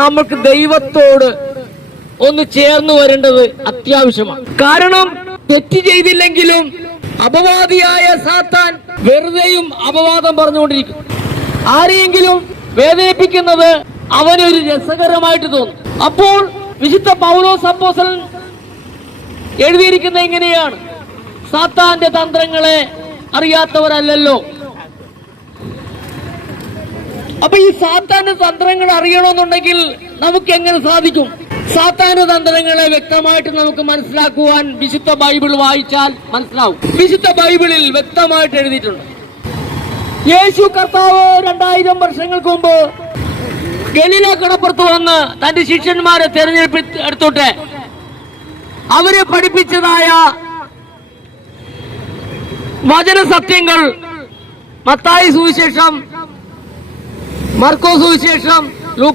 നമുക്ക് ദൈവത്തോട് ഒന്ന് ചേർന്ന് വരേണ്ടത് അത്യാവശ്യമാണ്. കാരണം തെറ്റ് ചെയ്തില്ലെങ്കിലും അപവാദിയായ സാത്താൻ വെറുതെയും അപവാദം പറഞ്ഞുകൊണ്ടിരിക്കും. ആരെയെങ്കിലും വേദനിപ്പിക്കുന്നത് അവനൊരു രസകരമായിട്ട് തോന്നും. അപ്പോൾ വിശുദ്ധ പൗലോസ് അപ്പോസ്തലൻ എഴുതിയിരിക്കുന്നത് എങ്ങനെയാണ്? സാത്താന്റെ തന്ത്രങ്ങളെ അറിയാത്തവരല്ലല്ലോ. അപ്പൊ ഈ സാത്താന്റെ തന്ത്രങ്ങൾ അറിയണമെന്നുണ്ടെങ്കിൽ നമുക്ക് എങ്ങനെ സാധിക്കും? സാത്താന്റെ തന്ത്രങ്ങളെ വ്യക്തമായിട്ട് നമുക്ക് മനസ്സിലാക്കുവാൻ വിശുദ്ധ ബൈബിൾ വായിച്ചാൽ മനസ്സിലാവും. വിശുദ്ധ ബൈബിളിൽ വ്യക്തമായിട്ട് എഴുതിയിട്ടുണ്ട്. യേശു കർത്താവ് 2000 വർഷങ്ങൾക്ക് മുമ്പ് ഗലീല കടപ്പുറത്ത് വന്ന് തന്റെ ശിഷ്യന്മാരെ തെരഞ്ഞെടുത്തോട്ടെ അവരെ പഠിപ്പിച്ചതായ വചന സത്യങ്ങൾ മത്തായി സുവിശേഷം, മർക്കോസ് സുവിശേഷം,